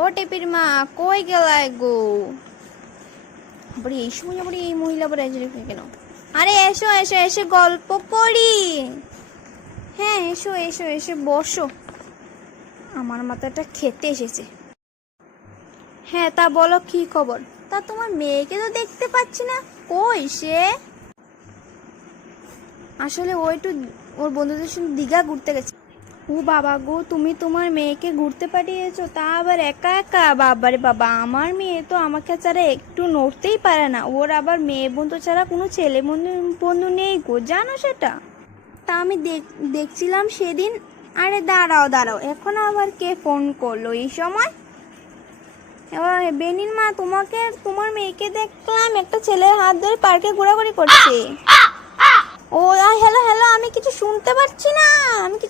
ও টেপির মা কই গেলাই গো? আবার এই সময় আবার এই মহিলা আবার কেন? আরে এসো এসো এসে গল্প করি। হ্যাঁ এসো এসো এসে বসো, আমার মাথাটা খেতে এসেছে। হ্যাঁ তা বলো কি খবর? তা তোমার মেয়েকে তো দেখতে পাচ্ছি না, কই সে? আসলে ও একটু ওর বন্ধুদের সঙ্গে দীঘা ঘুরতে গেছে। ও বাবা গো, তুমি তোমার মেয়েকে ঘুরতে পাঠিয়েছো, তা আবার একা একা? বাবারে বাবা, আমার মেয়ে তো আমাকে ছাড়া একটু নড়তেই পারে না। ওর আবার মেয়ে বন্ধু ছাড়া কোনো ছেলে বন্ধু বন্ধু নেই গো, জানো সেটা? তা আমি দেখছিলাম সেদিন। আরে দাঁড়াও দাঁড়াও, এখন আবার কে ফোন করলো এই সময়? এবার বেনির মা, তোমাকে তোমার মেয়েকে দেখলাম একটা ছেলের হাত ধরে পার্কে ঘোরাঘুরি করছে। ও হ্যালো হ্যালো, আমি কিছু শুনতে পাচ্ছি না, আমি কিছু